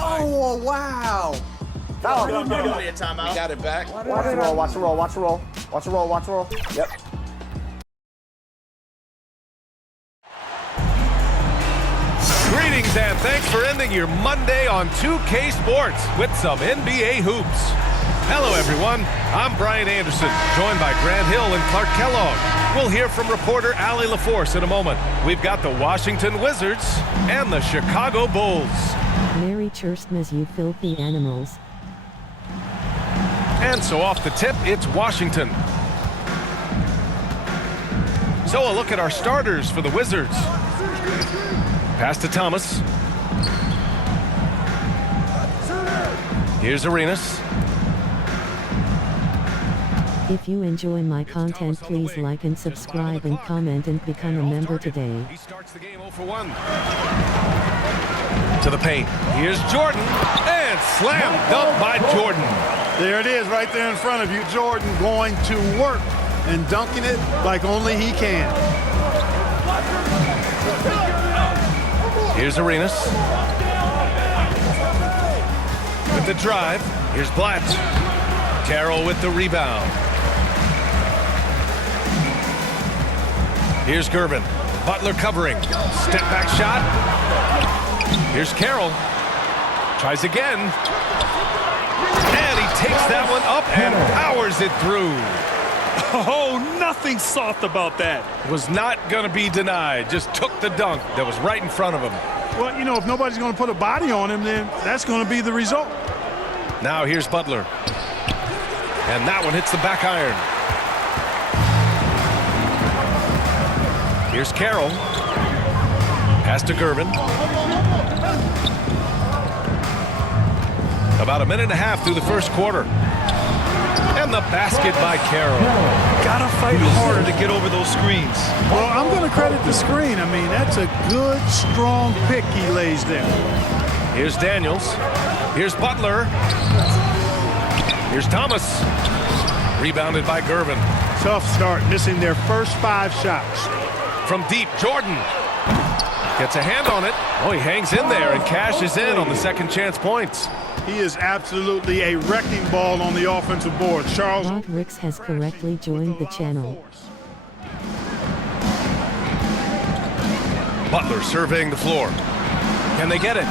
Oh, wow. Foul. We got it back. Watch the roll, watch the roll, watch the roll. Watch the roll, watch the roll. Yep. Greetings and thanks for ending your Monday on 2K Sports with some NBA hoops. Hello, everyone. I'm Brian Anderson, joined by Grant Hill and Clark Kellogg. We'll hear from reporter Allie LaForce in a moment. We've got the Washington Wizards and the Chicago Bulls. Merry Christmas, you filthy animals. And so off the tip, it's Washington. So a look at our starters for the Wizards. Pass to Thomas. Here's Arenas. If you enjoy my content, please like and subscribe and comment and become a member today. He starts the game 0 for 1. To the paint. Here's Jordan. And slam dunk by Jordan. There it is right there in front of you. Jordan going to work and dunking it like only he can. Here's Arenas. With the drive. Here's Blatt. Terrell with the rebound. Here's Gervin. Butler covering. Step back shot. Here's Carroll. Tries again. And he takes that one up and powers it through. Oh, nothing soft about that. Was not going to be denied. Just took the dunk that was right in front of him. Well, you know, if nobody's going to put a body on him, then that's going to be the result. Now here's Butler. And that one hits the back iron. Here's Carroll. Pass to Gervin. About a minute and a half through the first quarter. And the basket by Carroll. Gotta fight harder to get over those screens. Well, I'm going to credit the screen. I mean, that's a good, strong pick he lays there. Here's Daniels. Here's Butler. Here's Thomas. Rebounded by Gervin. Tough start, missing their first 5 shots. From deep, Jordan. Gets a hand on it. Oh, he hangs in there and cashes in on the second chance points. He is absolutely a wrecking ball on the offensive board. Charles Bob Ricks has correctly joined the channel. Butler surveying the floor. Can they get it?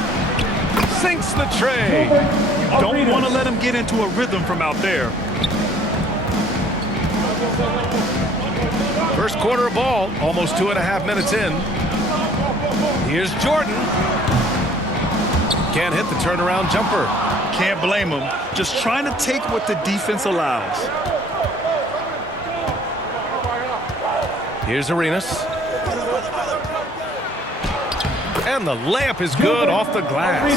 Sinks the tray. Don't want to let him get into a rhythm from out there. First quarter of ball, almost 2.5 minutes in. Here's Jordan. Can't hit the turnaround jumper. Can't blame him. Just trying to take what the defense allows. Here's Arenas. And the layup is good off the glass.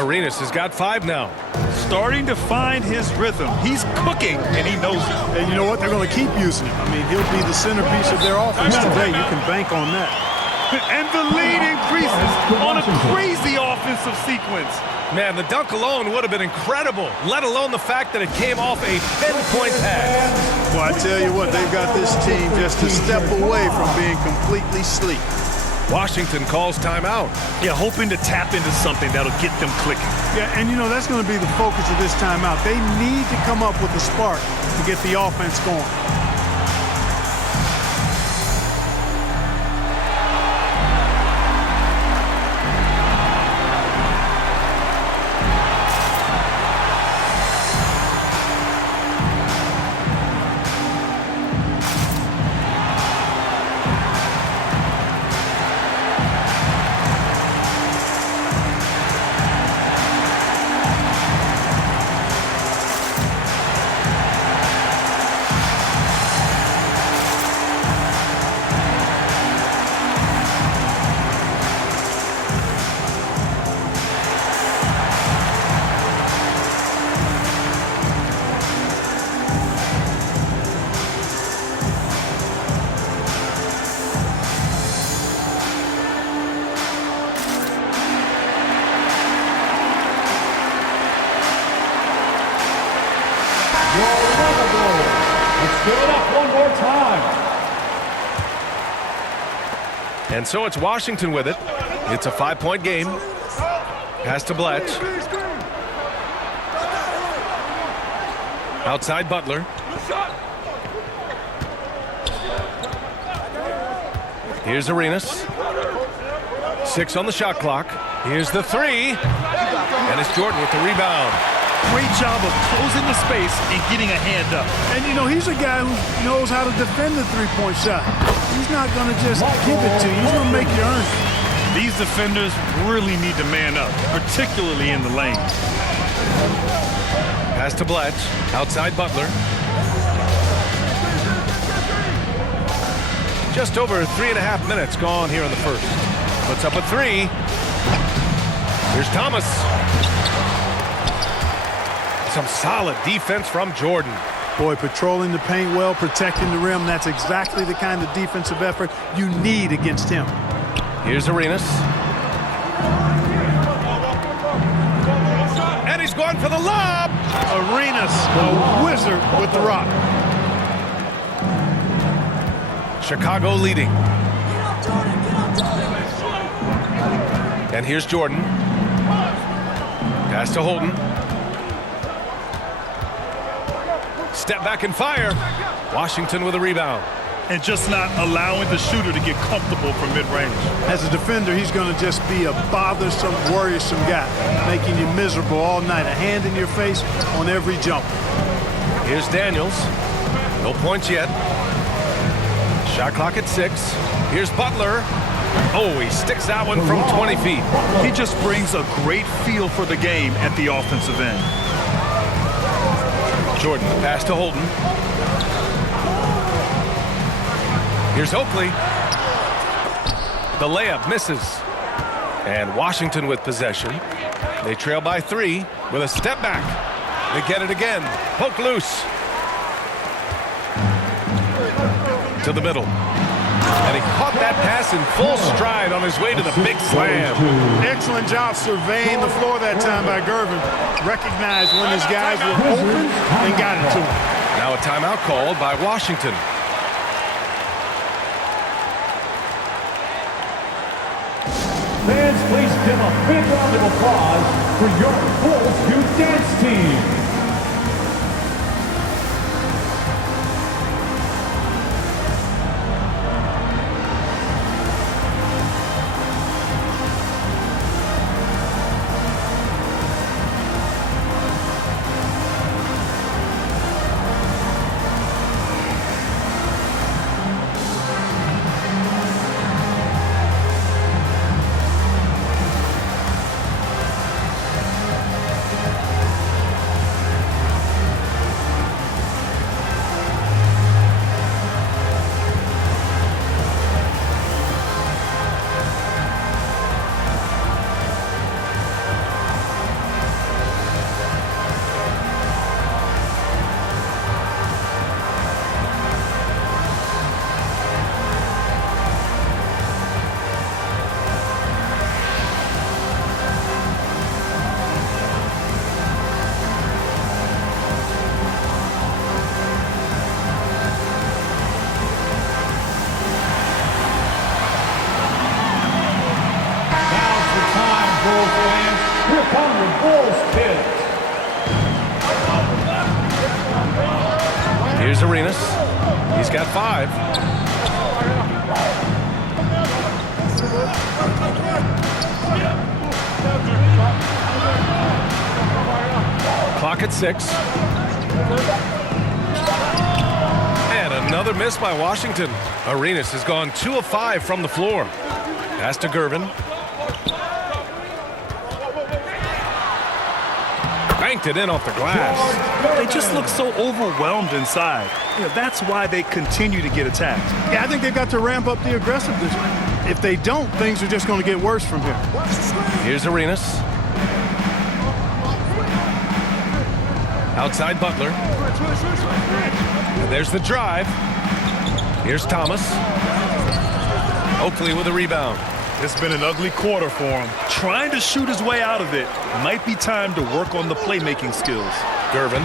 Arenas has got 5 now. Starting to find his rhythm. He's cooking, and he knows it. And you know what? They're going to keep using him. I mean, he'll be the centerpiece of their offense today. You can bank on that. And the lead increases on a crazy offensive sequence. Man, the dunk alone would have been incredible, let alone the fact that it came off a pinpoint pass. Well, I tell you what, they've got this team just a step away from being completely sleep. Washington calls timeout. Yeah, hoping to tap into something that'll get them clicking. Yeah, and you know, that's going to be the focus of this timeout. They need to come up with a spark to get the offense going. And so it's Washington with it. It's a 5-point game. Pass to Bletch. Outside Butler. Here's Arenas. 6 on the shot clock. Here's the 3. And it's Jordan with the rebound. Great job of closing the space and getting a hand up. And, you know, he's a guy who knows how to defend the three-point shot. He's not going to just give it to you. He's going to make you earn it. These defenders really need to man up, particularly in the lane. Pass to Bletch. Outside Butler. Just over 3.5 minutes gone here in the first. Puts up a 3. Here's Thomas. Some solid defense from Jordan. Boy, patrolling the paint well, protecting the rim. That's exactly the kind of defensive effort you need against him. Here's Arenas. And he's going for the lob. Arenas, a wizard with the rock. Chicago leading. And here's Jordan. Pass to Holden. Step back and fire. Washington with a rebound. And just not allowing the shooter to get comfortable from mid-range. As a defender, he's going to just be a bothersome, worrisome guy, making you miserable all night. A hand in your face on every jump. Here's Daniels. No points yet. Shot clock at 6. Here's Butler. Oh, he sticks that one from 20 feet. He just brings a great feel for the game at the offensive end. Jordan, pass to Holden. Here's Oakley. The layup misses. And Washington with possession. They trail by 3 with a step back. They get it again. Poke loose. To the middle. And he caught that pass in full stride on his way to the big slam. Excellent job surveying the floor that time by Gervin. Recognized when his guys were open and got it to him. Now a timeout called by Washington. Fans, please give a big round of applause for your Bulls Youth Dance Team. Here's Arenas. He's got 5. Clock at 6. And another miss by Washington. Arenas has gone 2 of 5 from the floor. Pass to Gervin. Banked it in off the glass. They just look so overwhelmed inside. You know, that's why they continue to get attacked. Yeah, I think they've got to ramp up the aggressiveness. If they don't, things are just going to get worse from here. Here's Arenas. Outside Butler. And there's the drive. Here's Thomas. Oakley with a rebound. It's been an ugly quarter for him. Trying to shoot his way out of it. Might be time to work on the playmaking skills. Gervin.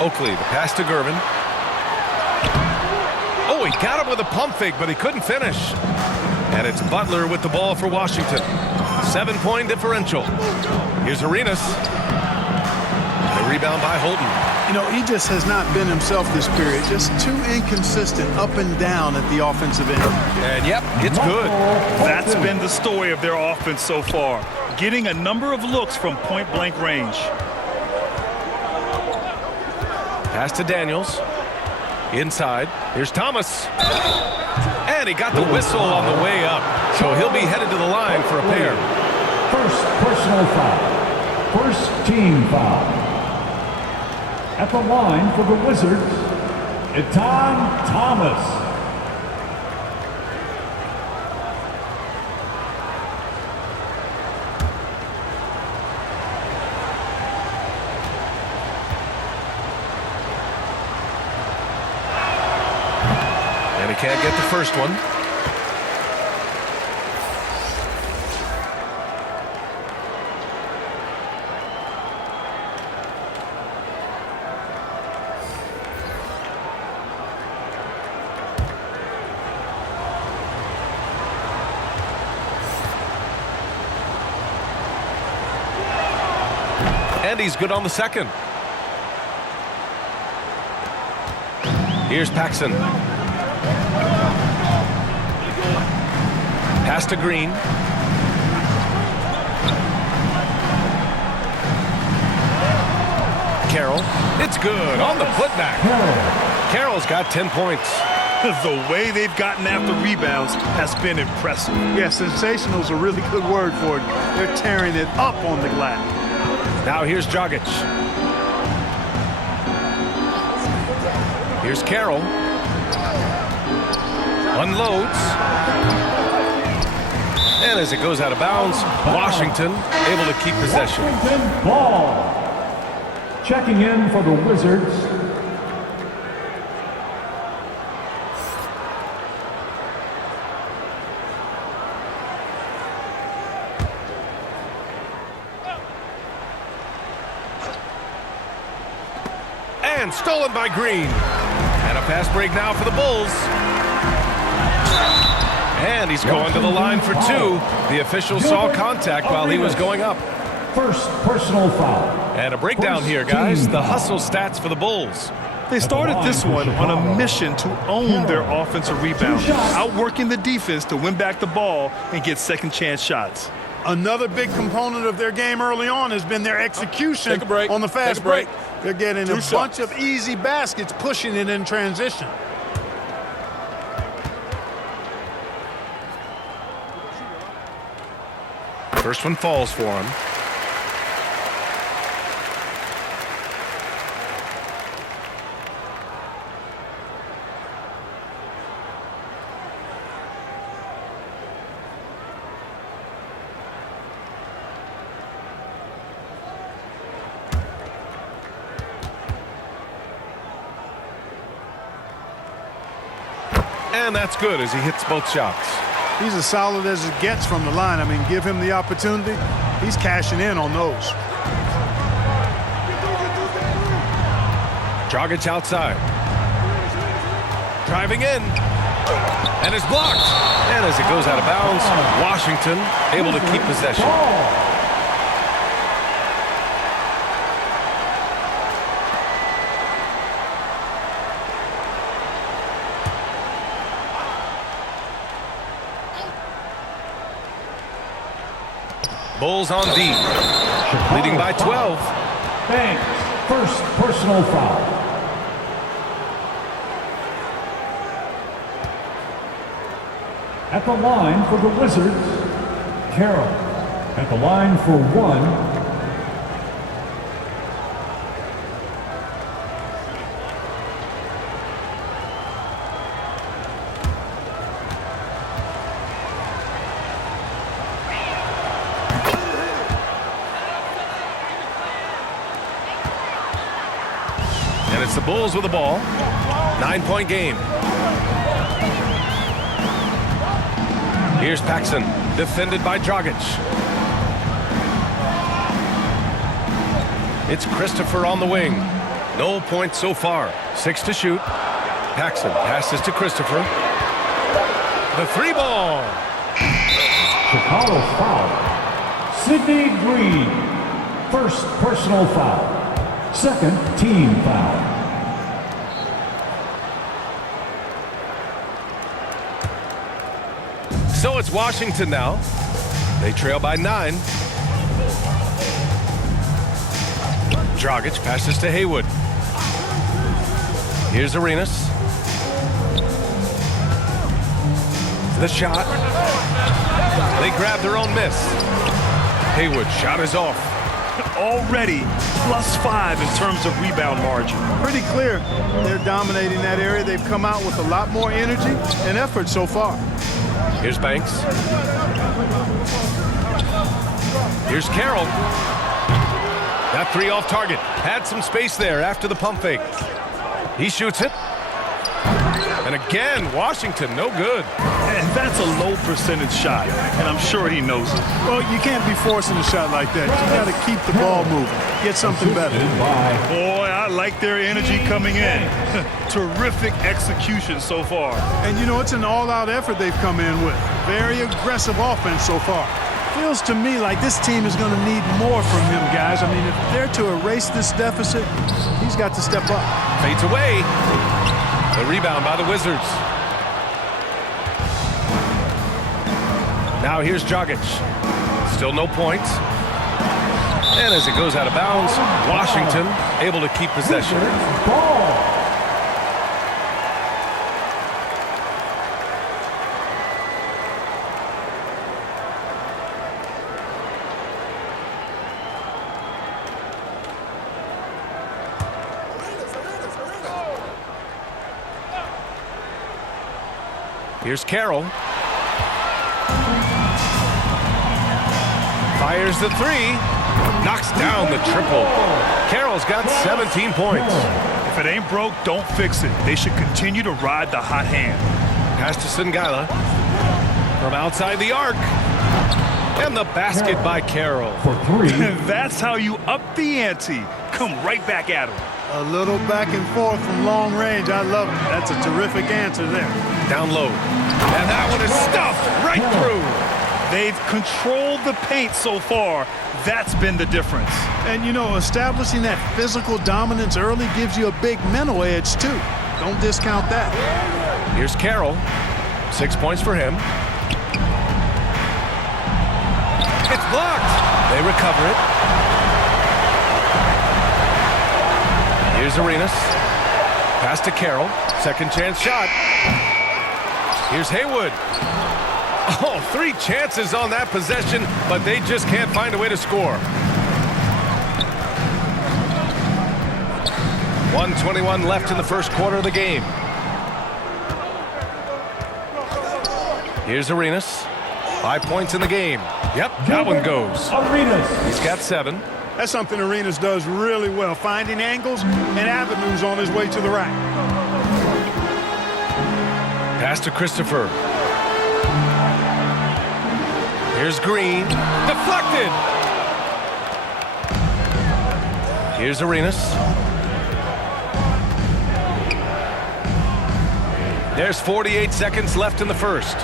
Oakley, the pass to Gervin. Oh, he got him with a pump fake, but he couldn't finish. And it's Butler with the ball for Washington. 7-point differential. Here's Arenas. The rebound by Holton. You know, he just has not been himself this period. Just too inconsistent up and down at the offensive end. And yep, it's good. That's been the story of their offense so far. Getting a number of looks from point-blank range. Pass to Daniels. Inside. Here's Thomas. And he got the whistle on the way up. So he'll be headed to the line for a pair. First personal foul. First team foul. At the line for the Wizards, Etan Thomas. And he can't get the first one. And he's good on the second. Here's Paxson. Pass to Green. Carroll. It's good on the putback. Carroll's got 10 points. The way they've gotten after rebounds has been impressive. Yeah, sensational is a really good word for it. They're tearing it up on the glass. Now here's Dragic. Here's Carroll. Unloads. And as it goes out of bounds, Washington able to keep possession. Washington ball. Checking in for the Wizards, and stolen by Green. And a fast break now for the Bulls. And he's going to the line for two. The official saw contact while he was going up. first personal foul. And a breakdown here, guys. The hustle stats for the Bulls. They started this one on a mission to own their offensive rebound, outworking the defense to win back the ball and get second chance shots. Another big component of their game early on has been their execution Take a break. on the fast Take a break. break. They're getting Two a shots. bunch of easy baskets, pushing it in transition. First one falls for him. And that's good as he hits both shots. He's as solid as it gets from the line. I mean, give him the opportunity. He's cashing in on those. Dragic outside. Driving in. And it's blocked. And as it goes out of bounds, Washington able to keep possession. Bulls on deep, leading by 12. Banks, first personal foul. At the line for the Wizards, Carroll. At the line for one, And it's the Bulls with the ball. 9-point game. Here's Paxson, defended by Dragic. It's Christopher on the wing. No points so far. 6 to shoot. Paxson passes to Christopher. The 3-ball. Chicago foul. Sidney Green. First personal foul. Second team foul. So it's Washington now. They trail by 9. Dragic passes to Haywood. Here's Arenas. The shot. They grab their own miss. Haywood shot is off. Already +5 in terms of rebound margin. Pretty clear they're dominating that area. They've come out with a lot more energy and effort so far. Here's Banks. Here's Carroll. That 3 off target. Had some space there after the pump fake. He shoots it. And again, Washington, no good. And that's a low percentage shot, and I'm sure he knows it. Well, you can't be forcing a shot like that. You got to keep the ball moving. Get something better. Boy, I like their energy coming in. Terrific execution so far. And you know, it's an all-out effort they've come in with. Very aggressive offense so far. Feels to me like this team is going to need more from him, guys. I mean, if they're to erase this deficit, he's got to step up. Fades away. The rebound by the Wizards. Now here's Dragic. Still no points. And as it goes out of bounds, Washington able to keep possession. Ball. Here's Carroll. Fires the 3. Knocks down the triple. Carroll's got 17 points. If it ain't broke, don't fix it. They should continue to ride the hot hand. Pass to Singala. From outside the arc. And the basket by Carroll. For 3. That's how you up the ante. Come right back at him. A little back and forth from long range. I love it. That's a terrific answer there. Down low. And that one is stuffed right through. They've controlled the paint so far. That's been the difference. And, you know, establishing that physical dominance early gives you a big mental edge, too. Don't discount that. Here's Carroll. 6 points for him. It's blocked. They recover it. Here's Arenas. Pass to Carroll. Second chance shot. Here's Haywood. Oh, 3 chances on that possession, but they just can't find a way to score. 1:21 left in the first quarter of the game. Here's Arenas. 5 points in the game. Yep, that one goes. Arenas. He's got 7. That's something Arenas does really well, finding angles and avenues on his way to the rack. Pass to Christopher. Here's Green. Deflected. Here's Arenas. There's 48 seconds left in the first.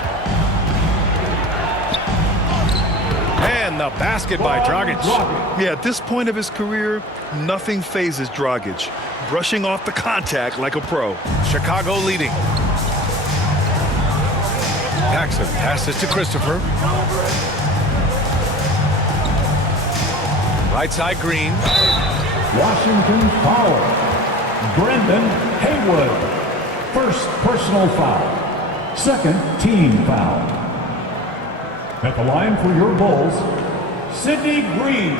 And the basket by Dragic. Yeah, at this point of his career, nothing phases Dragic. Brushing off the contact like a pro. Chicago leading. Paxson passes to Christopher. Right side Green. Washington foul. Brendan Haywood. First personal foul. Second team foul. At the line for your Bulls, Sidney Green.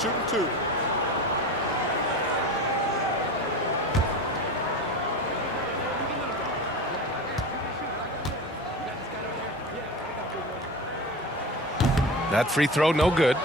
Shooting 2. That free throw, no good.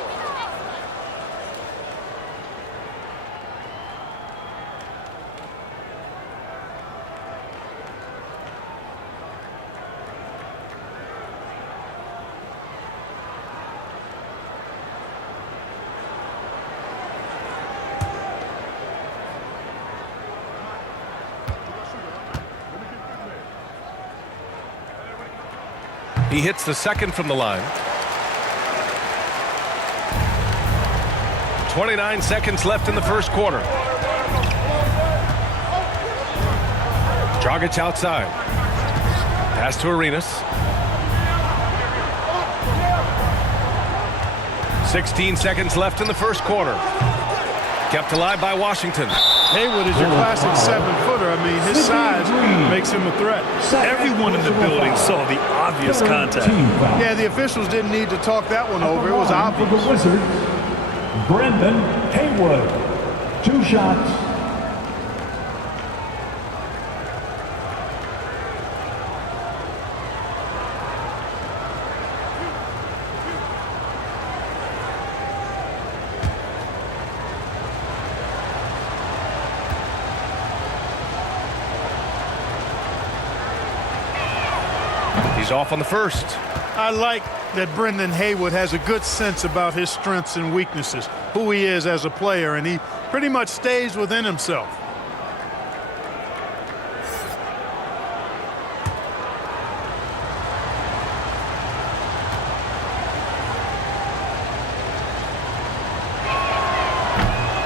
He hits the second from the line. 29 seconds left in the first quarter. Dragic outside. Pass to Arenas. 16 seconds left in the first quarter. Kept alive by Washington. Haywood is your classic 7-footer. I mean, his size makes him a threat. Everyone in the building saw the obvious contact. Yeah, the officials didn't need to talk that one over. It was For the obvious. Wizards, Brendan Haywood. 2 shots. He's off on the first. I like that Brendan Haywood has a good sense about his strengths and weaknesses, who he is as a player, and he pretty much stays within himself.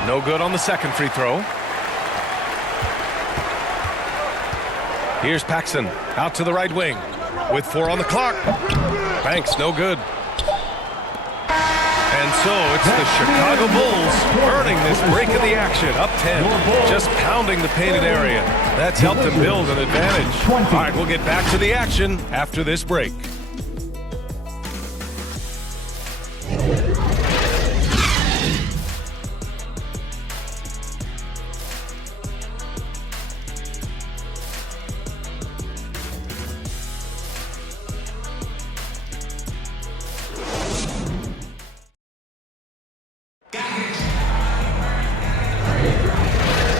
No good on the second free throw. Here's Paxson out to the right wing with 4 on the clock. Banks, no good. And so it's the Chicago Bulls earning this break in the action. Up 10, just pounding the painted area. That's helped them build an advantage. All right, we'll get back to the action after this break.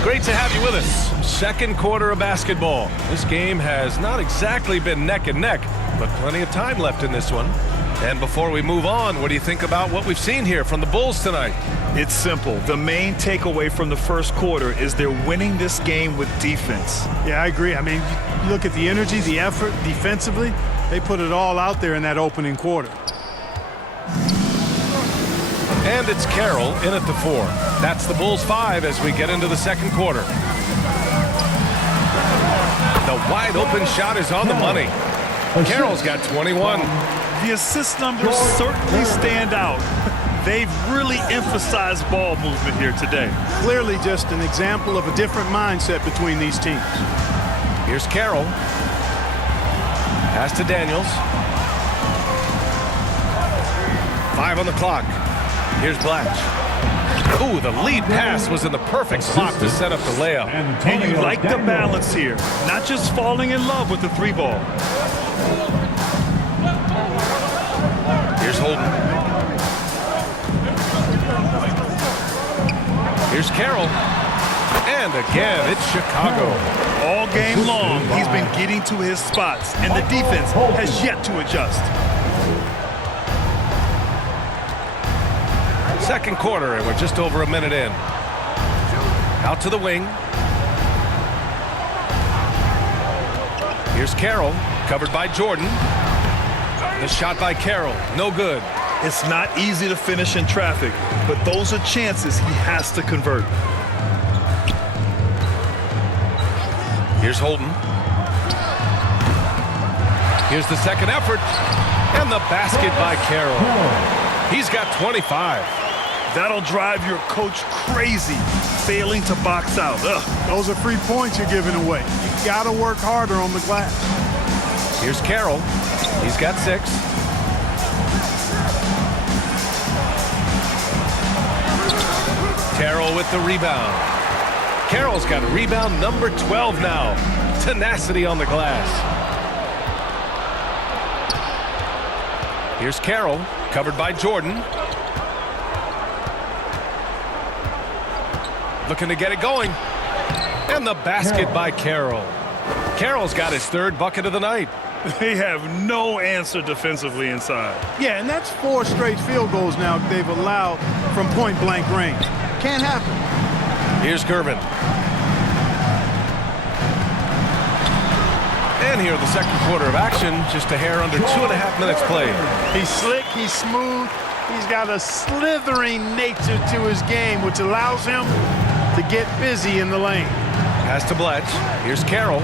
Great to have you with us. Second quarter of basketball. This game has not exactly been neck and neck, but plenty of time left in this one. And before we move on, what do you think about what we've seen here from the Bulls tonight? It's simple. The main takeaway from the first quarter is they're winning this game with defense. Yeah, I agree. I mean, you look at the energy, the effort defensively. They put it all out there in that opening quarter. And it's Carroll in at the 4. That's the Bulls 5 as we get into the second quarter. The wide open shot is on the money. Carroll's got 21. The assist numbers certainly stand out. They've really emphasized ball movement here today. Clearly just an example of a different mindset between these teams. Here's Carroll. Pass to Daniels. 5 on the clock. Here's Blatch. Ooh, the lead pass was in the perfect spot to set up the layup. And you like the balance here. Not just falling in love with the 3-ball. Here's Holden. Here's Carroll. And again, it's Chicago. All game long, he's been getting to his spots, and the defense has yet to adjust. Second quarter, and we're just over a minute in. Out to the wing. Here's Carroll, covered by Jordan. The shot by Carroll, no good. It's not easy to finish in traffic, but those are chances he has to convert. Here's Holden. Here's the second effort. And the basket by Carroll. He's got 25. That'll drive your coach crazy, failing to box out. Ugh. Those are free points you're giving away. You got to work harder on the glass. Here's Carroll. He's got 6. Carroll with the rebound. Carroll's got rebound number 12 now. Tenacity on the glass. Here's Carroll, covered by Jordan. Looking to get it going. And the basket by Carroll. Carroll's got his 3rd bucket of the night. They have no answer defensively inside. Yeah, and that's 4 straight field goals now they've allowed from point-blank range. Can't happen. Here's Gervin. And here, the second quarter of action, just a hair under 2.5 minutes played. He's slick, he's smooth, he's got a slithering nature to his game, which allows him to get busy in the lane. Pass to Bledge. Here's Carroll.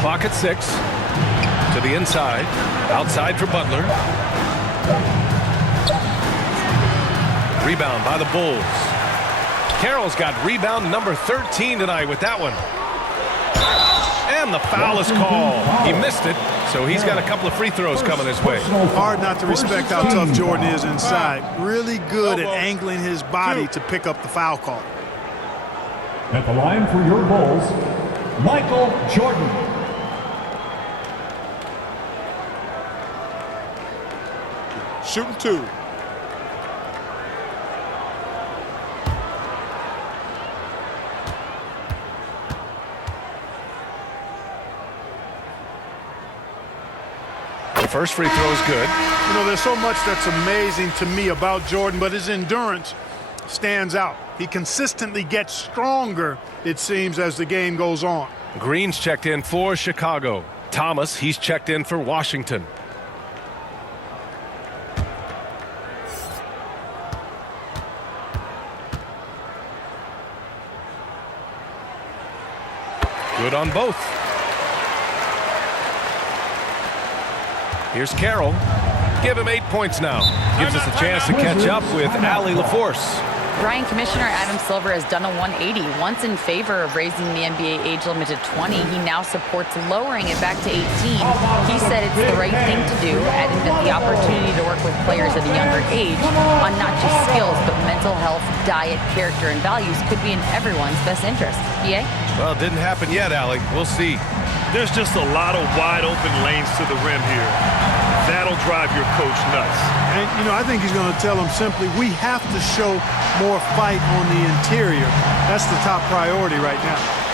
Clock at 6. To the inside. Outside for Butler. Rebound by the Bulls. Carroll's got rebound number 13 tonight with that one. And the foul is called. He missed it, so he's got a couple of free throws coming his way. Hard not to respect how tough Jordan is inside. Really good at angling his body to pick up the foul call. At the line for your Bulls, Michael Jordan. Shooting 2. The first free throw is good. You know, there's so much that's amazing to me about Jordan, but his endurance stands out. He consistently gets stronger, it seems, as the game goes on. Green's checked in for Chicago. Thomas, he's checked in for Washington. Good on both. Here's Carroll. Give him 8 points now. Gives us a chance to catch up with Allie LaForce. Brian, Commissioner Adam Silver has done a 180. Once in favor of raising the NBA age limit to 20, he now supports lowering it back to 18. He said it's the right thing to do, adding that the opportunity to work with players at a younger age on not just skills, but mental health, diet, character, and values could be in everyone's best interest. PA? Well, it didn't happen yet, Allie. We'll see. There's just a lot of wide open lanes to the rim here. That'll drive your coach nuts. And, you know, I think he's going to tell him simply, we have to show more fight on the interior. That's the top priority right now.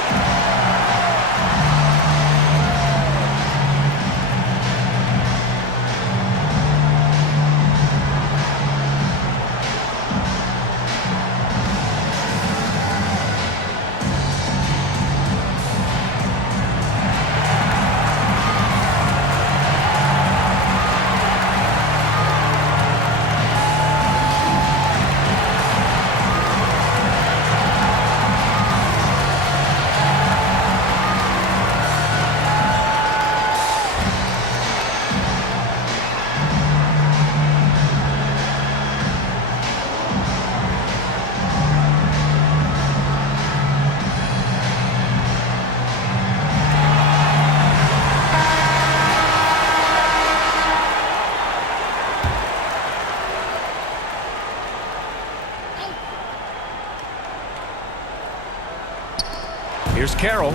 Here's Carroll.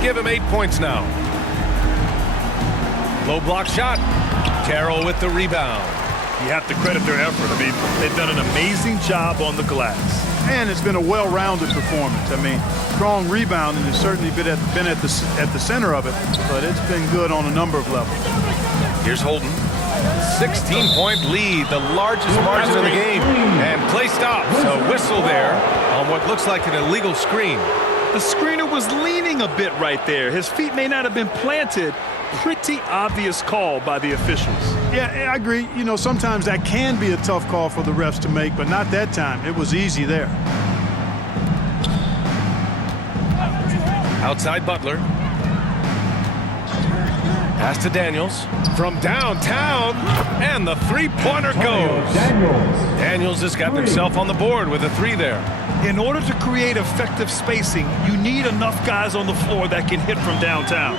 Give him 8 points now. Low block shot. Carroll with the rebound. You have to credit their effort. I mean, they've done an amazing job on the glass. And it's been a well-rounded performance. I mean, strong rebounding has certainly been at the center of it, but it's been good on a number of levels. Here's Holden. 16-point lead, the largest margin of the game. And play stops. A whistle there on what looks like an illegal screen. The screener was leaning a bit right there. His feet may not have been planted. Pretty obvious call by the officials. Yeah, I agree. You know, sometimes that can be a tough call for the refs to make, but not that time. It was easy there. Outside Butler. Pass to Daniels. From downtown. And the three-pointer goes. Daniels has got himself on the board with a 3 there. In order to create effective spacing, you need enough guys on the floor that can hit from downtown.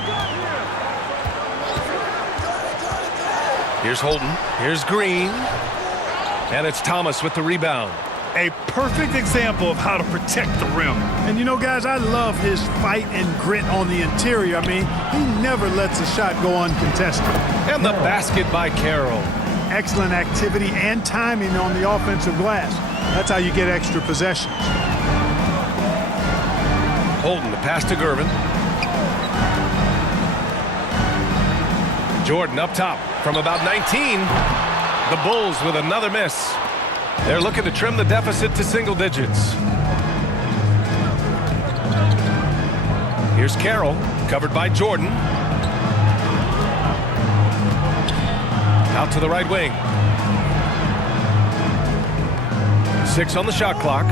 Here's Holden. Here's Green. And it's Thomas with the rebound. A perfect example of how to protect the rim. And, you know, guys, I love his fight and grit on the interior. I mean, he never lets a shot go uncontested. And the basket by Carroll. Excellent activity and timing on the offensive glass. That's how you get extra possessions. Holden, the pass to Gervin. Jordan up top from about 19. The Bulls with another miss. They're looking to trim the deficit to single digits. Here's Carroll, covered by Jordan. Out to the right wing. 6 on the shot clock.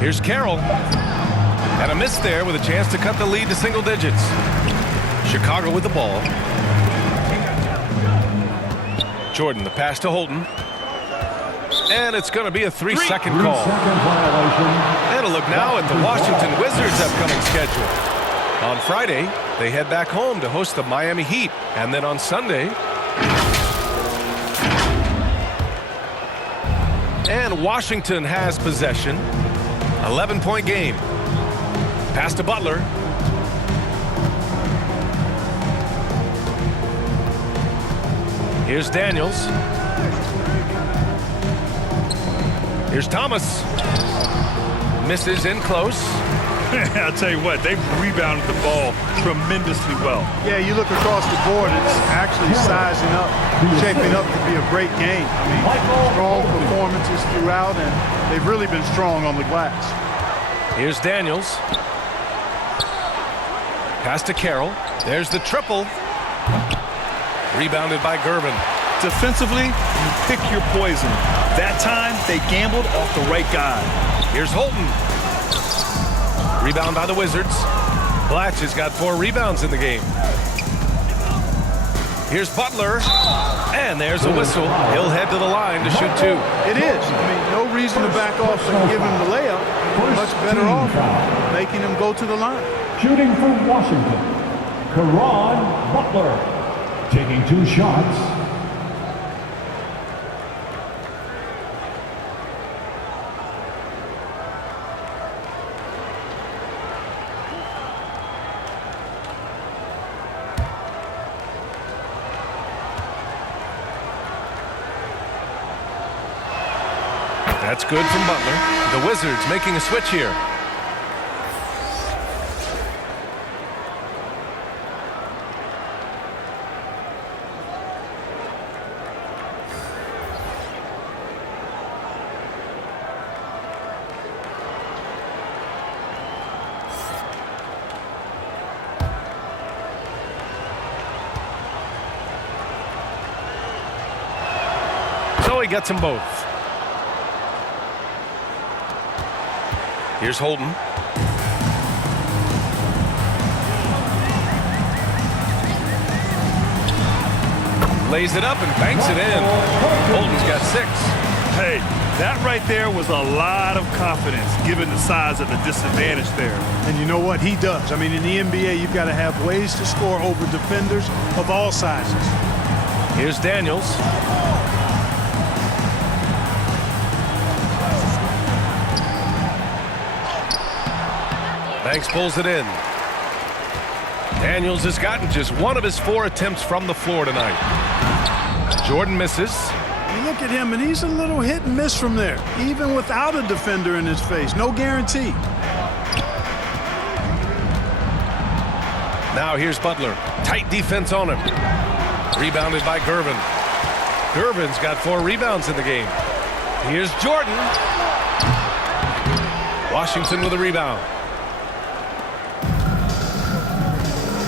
Here's Carroll. And a miss there with a chance to cut the lead to single digits. Chicago with the ball. Jordan, the pass to Holton. And it's going to be a 3-second call. And a look now at the Washington Wizards' upcoming schedule. On Friday, they head back home to host the Miami Heat. And then on Sunday... And Washington has possession. 11-point game. Pass to Butler. Here's Daniels. Here's Thomas. Misses in close. I'll tell you what, they've rebounded the ball tremendously well. Yeah, you look across the board, it's actually sizing up, shaping up to be a great game. I mean, strong performances throughout, and they've really been strong on the glass. Here's Daniels. Pass to Carroll. There's the triple. Rebounded by Gervin. Defensively, you pick your poison. That time, they gambled off the right guy. Here's Holton. Rebound by the Wizards. Blatch has got 4 rebounds in the game. Here's Butler. And there's a whistle. He'll head to the line to shoot 2. It is. I mean, no reason to back off and give him the layup. Much better off making him go to the line. Shooting for Washington, Caron Butler, taking 2 shots. That's good from Butler. The Wizards making a switch here. So he gets them both. Here's Holton. Lays it up and banks it in. Holton's got 6. Hey, that right there was a lot of confidence given the size of the disadvantage there. And you know what? He does. I mean, in the NBA, you've got to have ways to score over defenders of all sizes. Here's Daniels. Banks pulls it in. Daniels has gotten just 1 of his 4 attempts from the floor tonight. Jordan misses. You look at him, and he's a little hit and miss from there, even without a defender in his face. No guarantee. Now here's Butler. Tight defense on him. Rebounded by Gervin. Gervin's got 4 rebounds in the game. Here's Jordan. Washington with a rebound.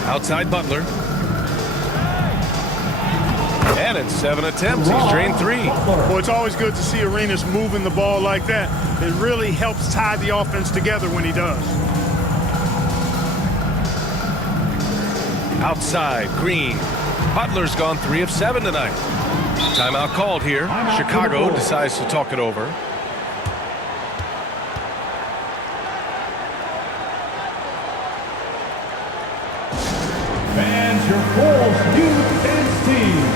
Outside Butler. And in 7 attempts, he's drained 3. Well, it's always good to see Arenas moving the ball like that. It really helps tie the offense together when he does. Outside, Green. Butler's gone 3 of 7 tonight. Timeout called here. Chicago decides to talk it over. Fans, your Bulls youth and team.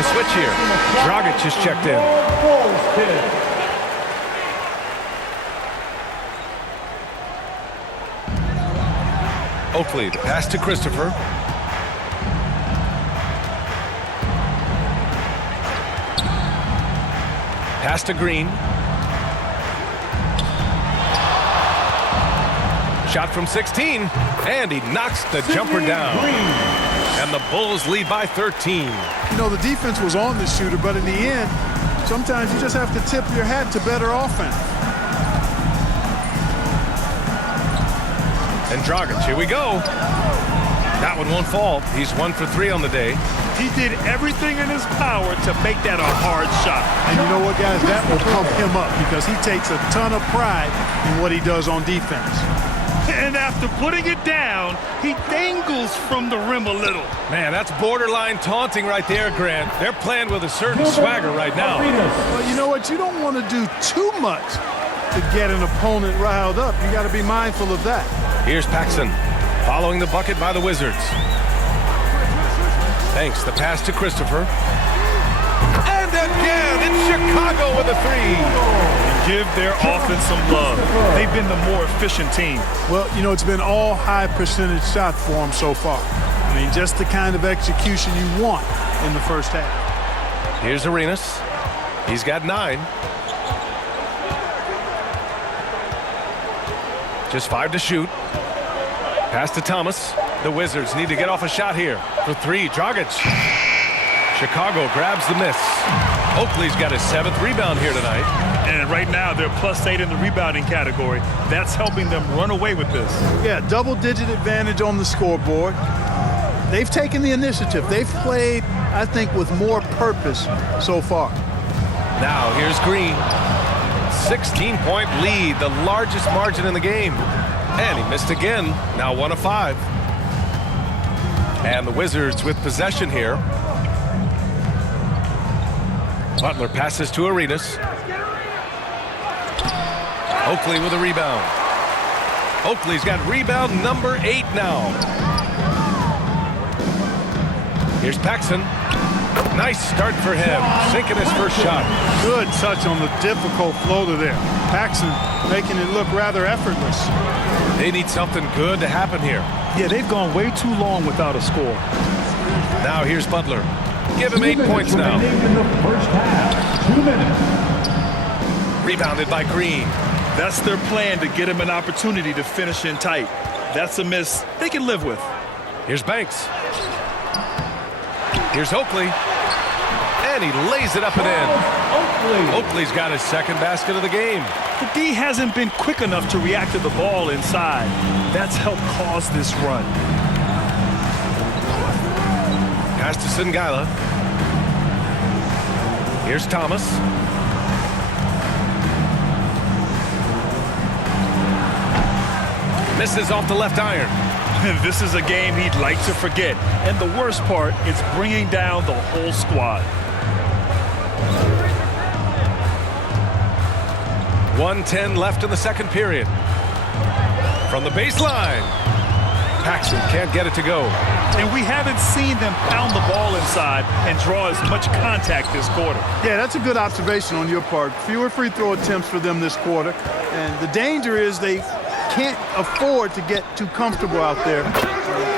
a switch here. Dragic is checked in. Oakley, the pass to Christopher. Pass to Green. Shot from 16, and he knocks the jumper down. And the Bulls lead by 13. You know, the defense was on this shooter, but in the end, sometimes you just have to tip your hat to better offense. And Dragic, here we go. That one won't fall. He's 1 for 3 on the day. He did everything in his power to make that a hard shot. And you know what, guys? That will pump him up because he takes a ton of pride in what he does on defense. And after putting it down, he dangles from the rim a little. Man, that's borderline taunting right there, Grant. They're playing with a certain swagger right now. Well, you know what? You don't want to do too much to get an opponent riled up. You got to be mindful of that. Here's Paxson, following the bucket by the Wizards. Thanks, the pass to Christopher. And again, it's Chicago with a 3. Give their offense some love. They've been the more efficient team. Well, you know, it's been all high percentage shot for them so far. I mean, just the kind of execution you want in the first half. Here's Arenas. He's got 9. Just 5 to shoot. Pass to Thomas. The Wizards need to get off a shot here. For 3, Dragic. Chicago grabs the miss. Oakley's got his 7th rebound here tonight. And right now, they're +8 in the rebounding category. That's helping them run away with this. Yeah, double-digit advantage on the scoreboard. They've taken the initiative. They've played, I think, with more purpose so far. Now, here's Green. 16-point lead, the largest margin in the game. And he missed again, now 1 of 5. And the Wizards with possession here. Butler passes to Arenas. Oakley with a rebound. Oakley's got rebound number 8 now. Here's Paxson. Nice start for him, sinking his first shot. Good touch on the difficult floater there. Paxson making it look rather effortless. They need something good to happen here. Yeah, they've gone way too long without a score. Now here's Butler. Give him 8 points now. In the first half, 2 minutes. Rebounded by Green. That's their plan, to get him an opportunity to finish in tight. That's a miss they can live with. Here's Banks. Here's Oakley. And he lays it up and in. Oakley's got his 2nd basket of the game. The D hasn't been quick enough to react to the ball inside. That's helped cause this run. Pass to Singala. Here's Thomas. Misses off the left iron. This is a game he'd like to forget. And the worst part, it's bringing down the whole squad. 1:10 left in the 2nd period. From the baseline. Paxson can't get it to go. And we haven't seen them pound the ball inside and draw as much contact this quarter. Yeah, that's a good observation on your part. Fewer free throw attempts for them this quarter. And the danger is they can't afford to get too comfortable out there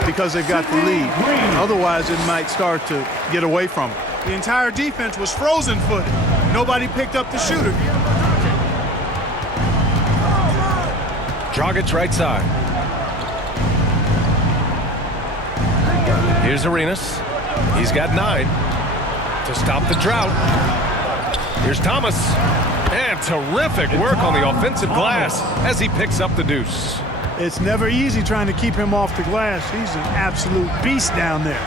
because they've got the lead. Otherwise, it might start to get away from them. The entire defense was frozen-footed. Nobody picked up the shooter. Dragic right side. Here's Arenas. He's got 9 to stop the drought. Here's Thomas. And terrific work on the offensive glass as he picks up the deuce. It's never easy trying to keep him off the glass. He's an absolute beast down there.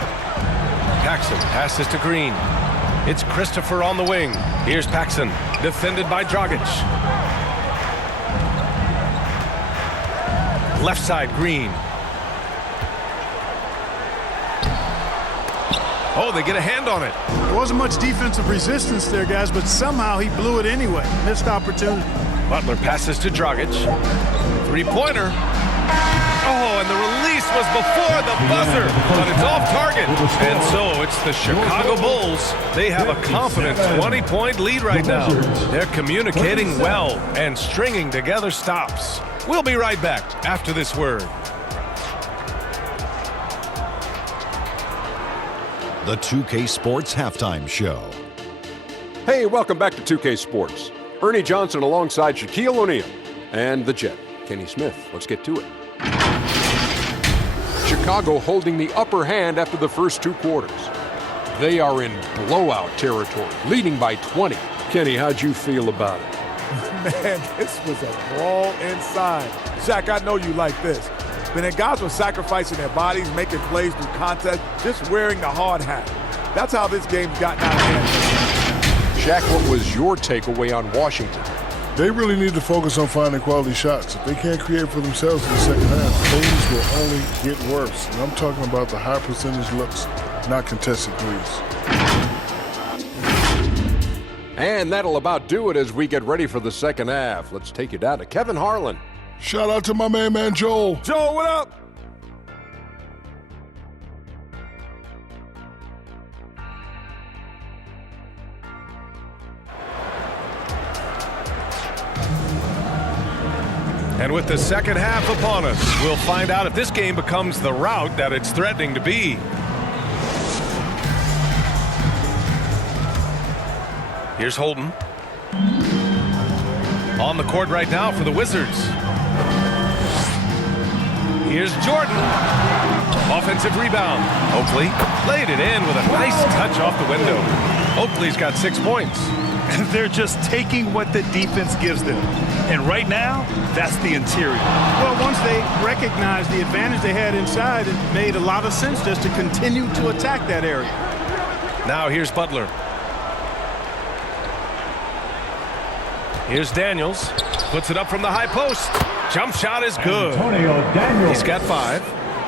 Paxson passes to Green. It's Christopher on the wing. Here's Paxson, defended by Dragic. Left side, Green. Oh, they get a hand on it. There wasn't much defensive resistance there, guys, but somehow he blew it anyway. Missed opportunity. Butler passes to Dragic. 3-pointer. Oh, and the release was before the buzzer, but it's off target. And so it's the Chicago Bulls. They have a confident 20-point lead right now. They're communicating well and stringing together stops. We'll be right back after this word. The 2K Sports Halftime Show. Hey, welcome back to 2K Sports. Ernie Johnson alongside Shaquille O'Neal and the Jet, Kenny Smith. Let's get to it. Chicago holding the upper hand after the first two quarters. They are in blowout territory, leading by 20. Kenny, how'd you feel about it? Man, this was a brawl inside. Shaq, I know you like this. When the guys were sacrificing their bodies, making plays through contest, just wearing the hard hat. That's how this game's gotten out of hand. Shaq, what was your takeaway on Washington? They really need to focus on finding quality shots. If they can't create for themselves in the second half, things will only get worse. And I'm talking about the high percentage looks, not contested threes. And that'll about do it as we get ready for the second half. Let's take you down to Kevin Harlan. Shout out to my man Joel. Joel, what up? And with the second half upon us, we'll find out if this game becomes the rout that it's threatening to be. Here's Holden. On the court right now for the Wizards. Here's Jordan. Offensive rebound. Oakley laid it in with a nice touch off the window. Oakley's got 6 points. They're just taking what the defense gives them. And right now, that's the interior. Well, once they recognized the advantage they had inside, it made a lot of sense just to continue to attack that area. Now here's Butler. Here's Daniels. Puts it up from the high post. Jump shot is good. Antonio Daniels. He's got 5.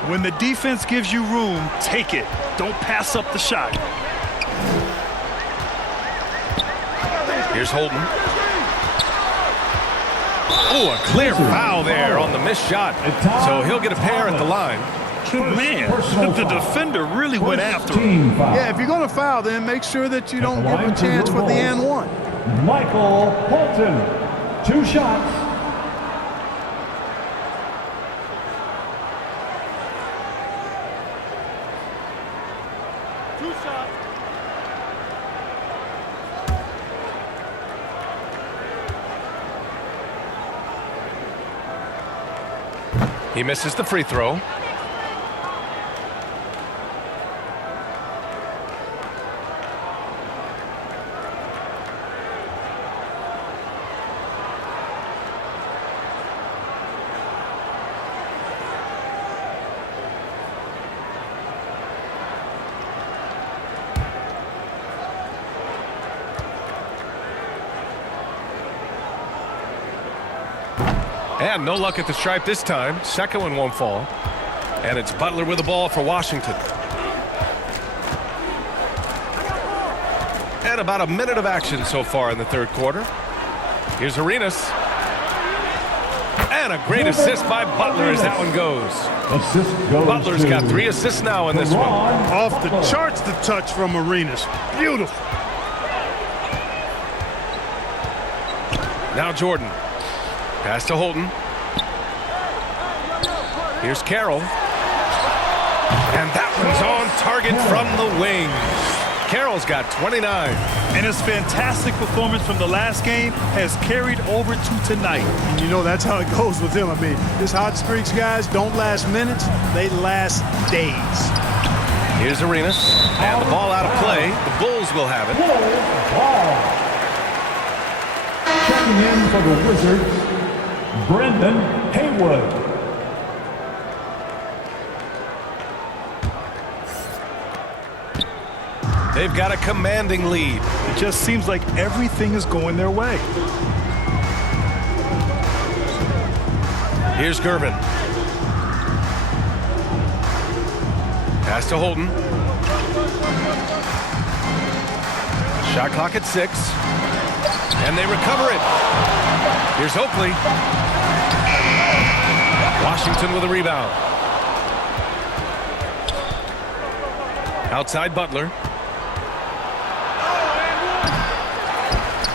When the defense gives you room, take it. Don't pass up the shot. Here's Holden. Oh, a clear foul there on the missed shot. So he'll get a pair at the line. Man, the defender really went after him. Yeah, if you're going to foul, then make sure that you don't give him a chance for the and one. Michael Bolton. 2 shots. He misses the free throw. And no luck at the stripe this time. Second one won't fall. And it's Butler with the ball for Washington. And about a minute of action so far in the third quarter. Here's Arenas. And a great assist by Butler as that one goes. Assist goes Butler's to got 3 assists now in this one. Off the charts, the touch from Arenas. Beautiful. Now Jordan. Pass to Holden. Here's Carroll. And that one's on target from the wing. Carroll's got 29. And his fantastic performance from the last game has carried over to tonight. And you know that's how it goes with him. I mean, his hot streaks, guys, don't last minutes. They last days. Here's Arenas. And the ball out of play. The Bulls will have it. Checking in for the Wizards, Brendan Haywood. They've got a commanding lead. It just seems like everything is going their way. Here's Gervin. Pass to Holden. Shot clock at 6. And they recover it. Here's Oakley. Washington with a rebound. Outside Butler.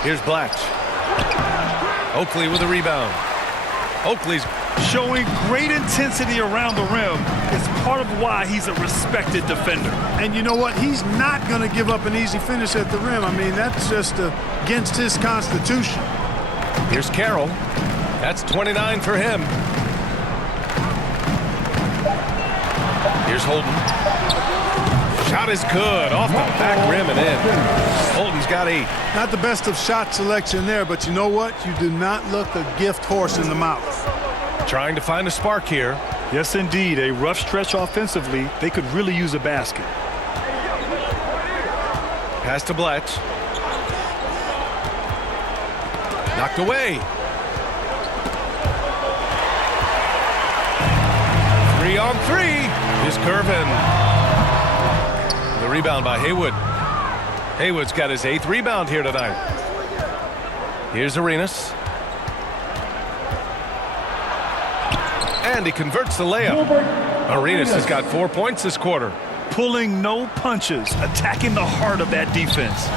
Here's Blatch. Oakley with a rebound. Oakley's showing great intensity around the rim. It's part of why he's a respected defender. And you know what? He's not going to give up an easy finish at the rim. I mean, that's just against his constitution. Here's Carroll. That's 29 for him. Here's Holden. Shot is good. Off the back rim and in. Holden's got 8. Not the best of shot selection there, but you know what? You do not look a gift horse in the mouth. Trying to find a spark here. Yes, indeed. A rough stretch offensively. They could really use a basket. Pass to Blatch. Knocked away. 3-on-3 is Curvin. The rebound by Haywood. Haywood's got his 8th rebound here tonight. Here's Arenas. And he converts the layup. Arenas has got 4 points this quarter. Pulling no punches, attacking the heart of that defense.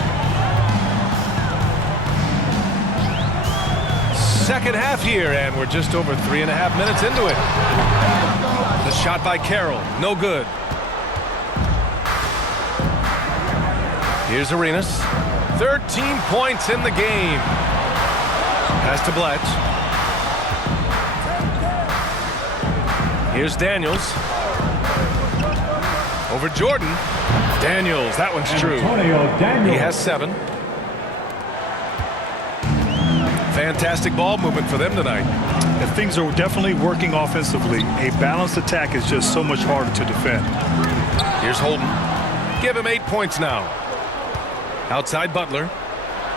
Second half here, and we're just over 3.5 minutes into it. The shot by Carroll, no good. Here's Arenas. 13 points in the game. Pass to Blatch. Here's Daniels. Over Jordan. Daniels, that one's true. He has 7. Fantastic ball movement for them tonight. And things are definitely working offensively. A balanced attack is just so much harder to defend. Here's Holden. Give him 8 points now. Outside Butler.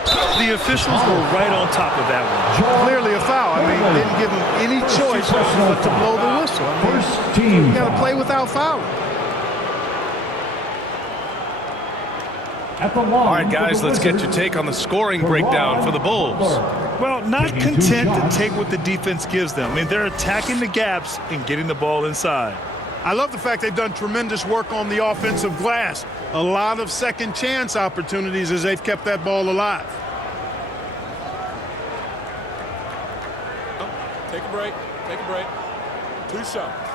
The officials were right on top of that one. Clearly a foul. I mean, didn't give him any choice but to blow the whistle. I mean, you got to play without fouling. All right, guys, let's get your take on the scoring breakdown for the Bulls. Well, not content to take what the defense gives them. I mean, they're attacking the gaps and getting the ball inside. I love the fact they've done tremendous work on the offensive glass. A lot of second chance opportunities as they've kept that ball alive. Take a break. Take a break. 2 shots.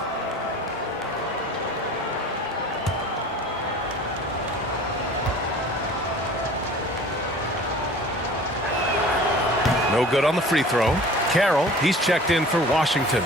No good on the free throw. Carroll, he's checked in for Washington.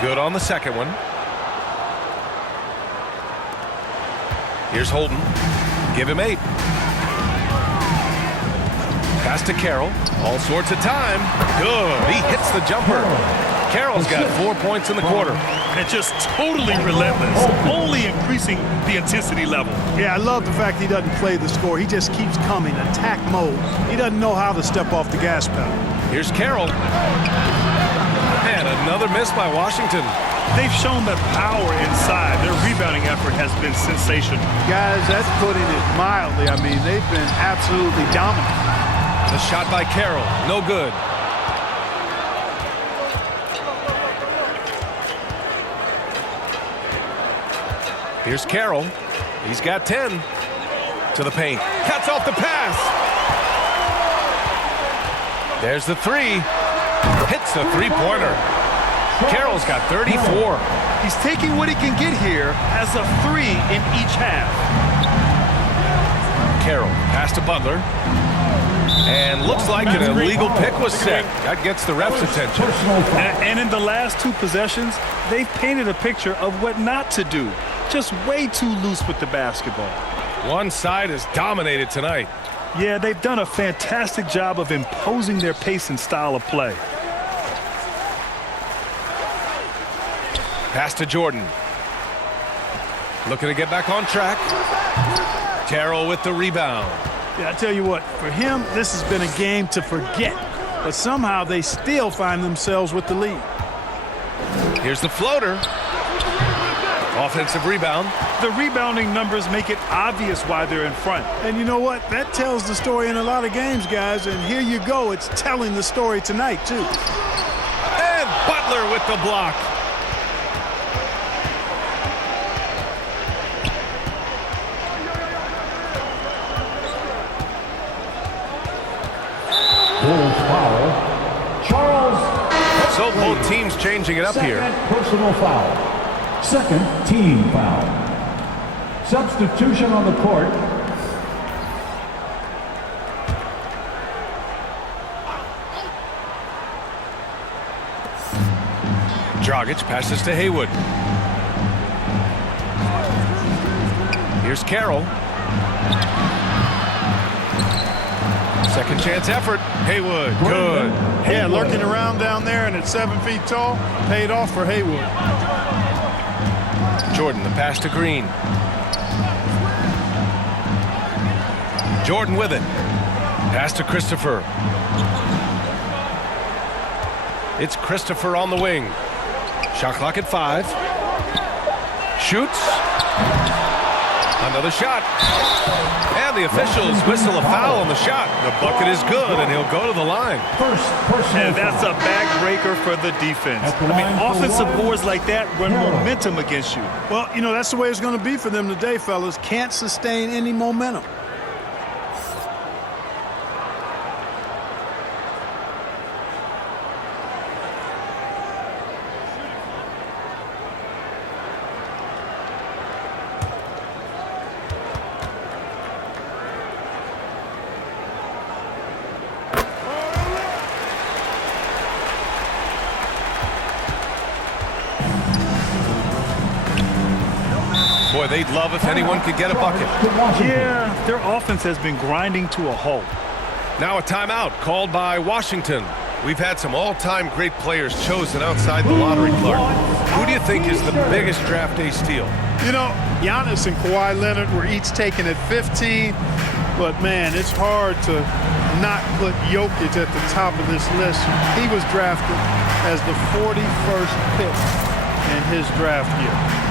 Good on the second one. Here's Holden. Give him 8. Pass to Carroll. All sorts of time. Good. He hits the jumper. Carroll's got 4 points in the quarter. And just totally relentless. Only increasing the intensity level. Yeah, I love the fact he doesn't play the score. He just keeps coming. Attack mode. He doesn't know how to step off the gas pedal. Here's Carroll. And another miss by Washington. They've shown that power inside. Their rebounding effort has been sensational. Guys, that's putting it mildly. I mean, they've been absolutely dominant. The shot by Carroll. No good. Here's Carroll. He's got 10. To the paint. Cuts off the pass. There's the 3. Hits the three-pointer. Carroll's got 34. He's taking what he can get here as a 3 in each half. Carroll pass to Butler. And looks like an illegal pick was set. That gets the ref's attention. And in the last 2 possessions, they've painted a picture of what not to do. Just way too loose with the basketball. One side is dominated tonight. Yeah, they've done a fantastic job of imposing their pace and style of play. Pass to Jordan. Looking to get back on track. Carroll with the rebound. Yeah, I tell you what, for him, this has been a game to forget. But somehow they still find themselves with the lead. Here's the floater. Offensive rebound. The rebounding numbers make it obvious why they're in front. And you know what? That tells the story in a lot of games, guys. And here you go. It's telling the story tonight, too. And Butler with the block. Bulls foul. Charles. So both teams changing it up here. Personal foul. Second team foul. Substitution on the court. Dragic passes to Haywood. Here's Carroll. Second chance effort. Haywood, good. Yeah, lurking around down there and at 7 feet tall, paid off for Haywood. Jordan, the pass to Green. Jordan with it. Pass to Christopher. It's Christopher on the wing. Shot clock at 5. Shoots. Another shot. And the officials whistle a foul on the shot. The bucket is good, and he'll go to the line. And that's a backbreaker for the defense. I mean, offensive boards like that run momentum against you. Well, you know, that's the way it's going to be for them today, fellas. Can't sustain any momentum. Boy, they'd love if anyone could get a bucket. Yeah, their offense has been grinding to a halt. Now a timeout called by Washington. We've had some all-time great players chosen outside the lottery, Clark. Who do you think is the biggest draft day steal? You know, Giannis and Kawhi Leonard were each taken at 15, but man, it's hard to not put Jokic at the top of this list. He was drafted as the 41st pick in his draft year.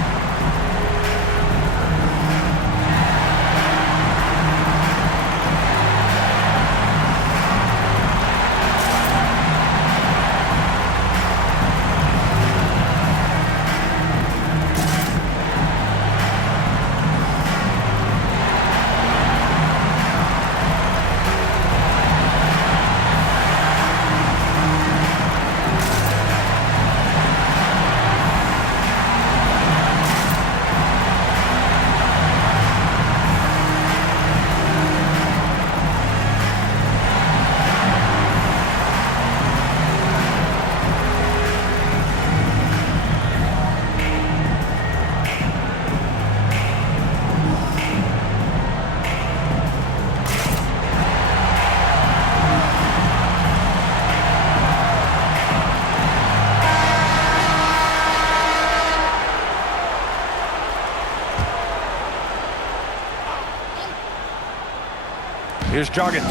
Here's Dragic.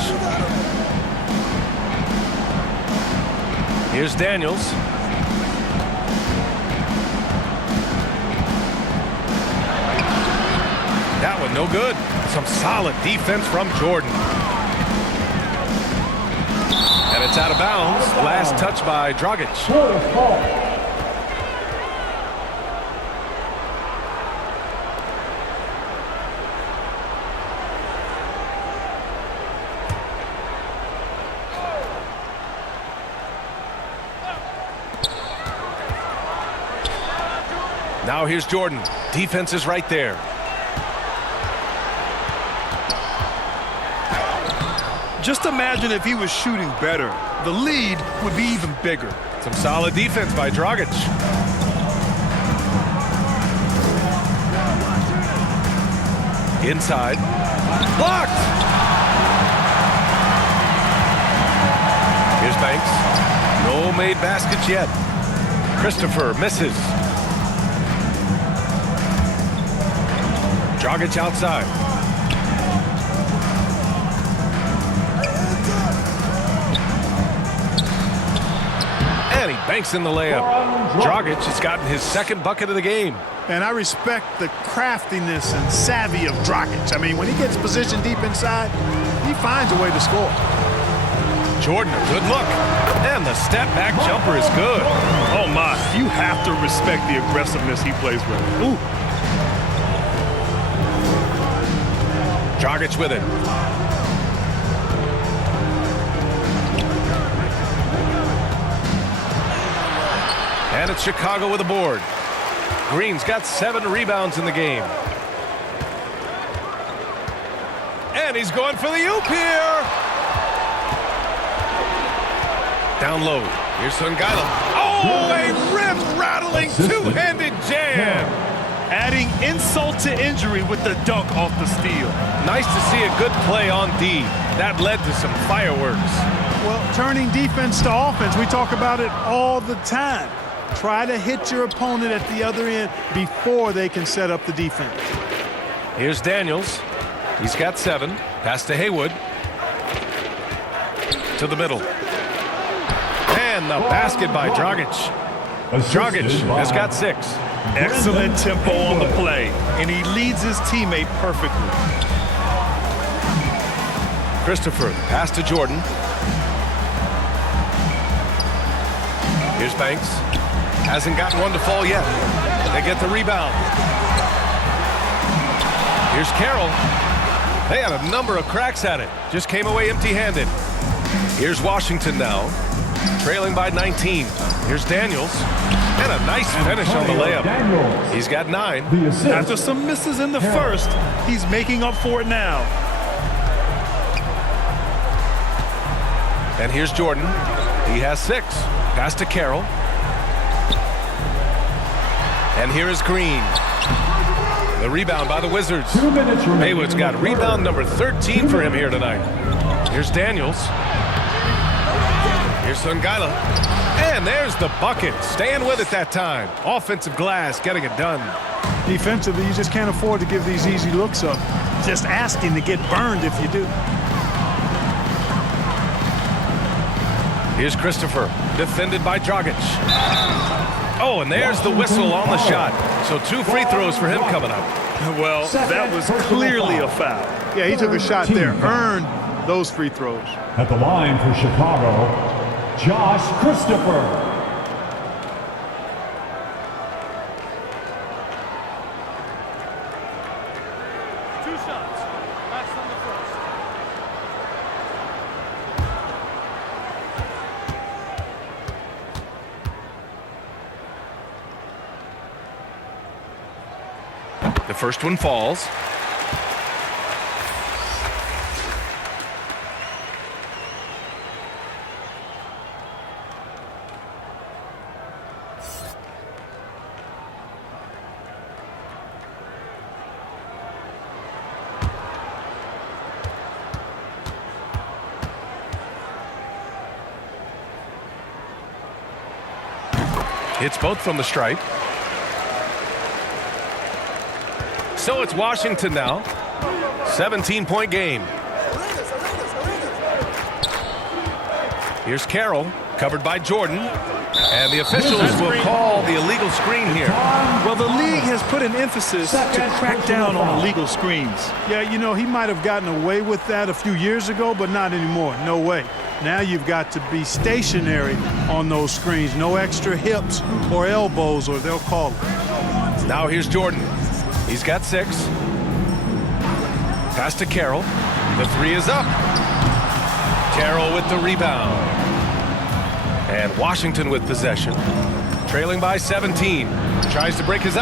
Here's Daniels. That one no good. Some solid defense from Jordan. And it's out of bounds. Last touch by Dragic. Now here's Jordan. Defense is right there. Just imagine if he was shooting better. The lead would be even bigger. Some solid defense by Dragic. Inside. Blocked! Here's Banks. No made baskets yet. Christopher misses. Dragic outside. And he banks in the layup. Dragic has gotten his second bucket of the game. And I respect the craftiness and savvy of Dragic. I mean, when he gets positioned deep inside, he finds a way to score. Jordan, a good look. And the step-back jumper is good. Oh, my. You have to respect the aggressiveness he plays with. Ooh. Dragic with it. And it's Chicago with a board. Green's got 7 rebounds in the game. And he's going for the oop here. Down low. Here's Songaila. Oh, a rim-rattling two-handed jam. Adding insult to injury with the dunk off the steal. Nice to see a good play on D. That led to some fireworks. Well, turning defense to offense, we talk about it all the time. Try to hit your opponent at the other end before they can set up the defense. Here's Daniels. He's got 7. Pass to Haywood. To the middle. And the basket by Dragic. Dragic has got 6. Excellent tempo on the play, and he leads his teammate perfectly. Christopher, pass to Jordan. Here's Banks. Hasn't gotten one to fall yet. They get the rebound. Here's Carroll. They had a number of cracks at it. Just came away empty-handed. Here's Washington now, trailing by 19. Here's Daniels. And a nice finish on the layup. He's got 9. After some misses in the first, he's making up for it now. And here's Jordan. He has 6. Pass to Carroll. And here is Green. The rebound by the Wizards. Haywood's got rebound number 13 for him here tonight. Here's Daniels. Here's Songaila. And there's the bucket. Staying with it that time. Offensive glass, getting it done. Defensively, you just can't afford to give these easy looks up. Just asking to get burned if you do. Here's Christopher, defended by Dragic. Oh, and there's the whistle on the shot. So 2 free throws for him coming up. Well, that was clearly a foul. Yeah, he took a shot there, earned those free throws. At the line for Chicago, Josh Christopher. The first one falls. Hits both from the stripe. So it's Washington now. 17-point game. Here's Carroll, covered by Jordan. And the officials will call the illegal screen here. Well, the league has put an emphasis to crack down on illegal screens. Yeah, you know, he might have gotten away with that a few years ago, but not anymore. No way. Now you've got to be stationary on those screens. No extra hips or elbows, or they'll call it. Now here's Jordan. He's got 6. Pass to Carroll. The 3 is up. Carroll with the rebound. And Washington with possession. Trailing by 17. Tries to break his